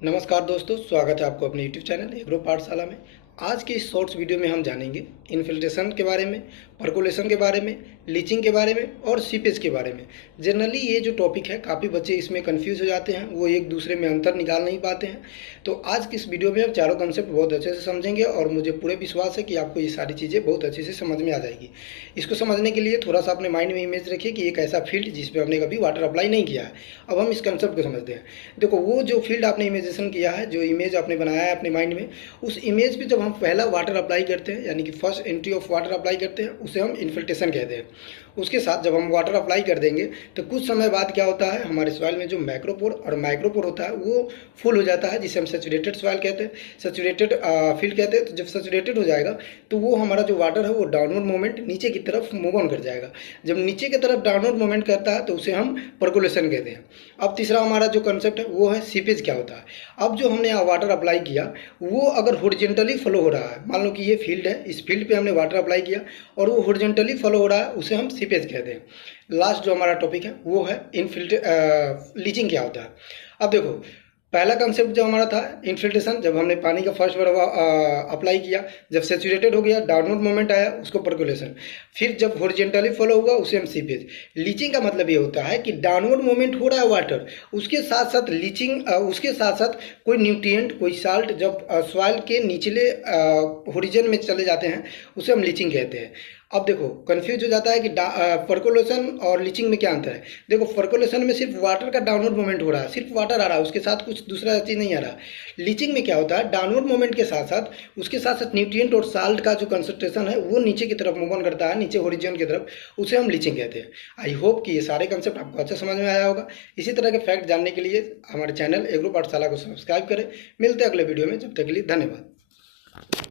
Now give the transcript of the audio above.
नमस्कार दोस्तों, स्वागत है आपको अपने YouTube चैनल एग्रो पाठशाला में। आज के इस शॉर्ट्स वीडियो में हम जानेंगे इन्फिल्ट्रेशन के बारे में, परकोलेशन के बारे में, लीचिंग के बारे में और सीपेज के बारे में। जनरली ये जो टॉपिक है काफ़ी बच्चे इसमें कंफ्यूज हो जाते हैं, वो एक दूसरे में अंतर निकाल नहीं पाते हैं। तो आज की इस वीडियो में हम चारों कंसेप्ट बहुत अच्छे से समझेंगे और मुझे पूरे विश्वास है कि आपको ये सारी चीज़ें बहुत अच्छे से समझ में आ जाएगी। इसको समझने के लिए थोड़ा सा अपने माइंड में इमेज रखिए कि एक ऐसा फील्ड जिस पर हमने कभी वाटर अप्लाई नहीं किया है। अब हम इस कंसेप्ट को समझते हैं। देखो, वो जो फील्ड आपने इमेजिनेशन किया है, जो इमेज आपने बनाया है अपने माइंड में, उस इमेज पे जब हम पहला वाटर अप्लाई करते हैं, यानी कि first entry of water apply करते हैं, उसे हम इन्फिल्ट्रेशन कहते हैं। उसके साथ जब हम वाटर अप्लाई कर देंगे तो कुछ समय बाद क्या होता है, हमारे सॉइल में जो मैक्रोपोर और माइक्रोपोर होता है वो फुल हो जाता है, जिसे हम सैचुरेटेड सॉइल कहते हैं, सैचुरेटेड फील्ड कहते हैं। तो जब सैचुरेटेड हो जाएगा तो वो हमारा जो वाटर है वो डाउनवर्ड मूवमेंट नीचे की तरफ मूव ऑन कर जाएगा। जब नीचे की तरफ डाउनवर्ड मूवमेंट करता है तो उसे हम परकोलेशन कहते हैं। अब तीसरा हमारा जो कंसेप्ट है वो है सीपेज क्या होता है। अब जो हमने वाटर अप्लाई किया वो अगर हॉरिजॉन्टली फ्लो हो रहा है, मान लो कि ये फील्ड है, इस फील्ड पे हमने वाटर अप्लाई किया और वो हॉरिजॉन्टली फ्लो हो रहा है, उसे हम सीपेज कहते हैं। लास्ट जो हमारा टॉपिक है वो है लीचिंग क्या होता है। अब देखो, पहला कंसेप्ट जो हमारा था इन्फिल्ट्रेशन, जब हमने पानी का फर्स्ट बार अप्लाई किया, जब सेचुरेटेड हो गया, डाउनवर्ड मूवमेंट आया, उसको परकोलेशन। फिर जब हॉरिजॉन्टली फॉलो हुआ उसे हम सीपेज। लीचिंग का मतलब ये होता है कि डाउनवर्ड मूवमेंट हो रहा है वाटर, उसके साथ साथ लीचिंग, उसके साथ साथ कोई न्यूट्रिएंट, कोई साल्ट जब सॉइल के निचले होरिजन में चले जाते हैं उसे हम लीचिंग कहते हैं। अब देखो, कंफ्यूज हो जाता है कि परकोलेशन और लीचिंग में क्या अंतर है। देखो, परकोलेशन में सिर्फ वाटर का डाउनवर्ड मूवमेंट हो रहा है, सिर्फ वाटर आ रहा है, उसके साथ कुछ दूसरा चीज़ नहीं आ रहा। लीचिंग में क्या होता है, डाउनवर्ड मूवमेंट के साथ साथ उसके साथ साथ न्यूट्रिएंट और साल्ट का जो कंसंट्रेशन है वो नीचे की तरफ मूव ऑन करता है, नीचे होरिजन की तरफ, उसे हम लीचिंग कहते हैं। आई होप कि ये सारे कंसेप्ट आपको अच्छा समझ में आया होगा। इसी तरह के फैक्ट जानने के लिए हमारे चैनल एग्रो पाठशाला को सब्सक्राइब करें। मिलते हैं अगले वीडियो में, जब तक के लिए धन्यवाद।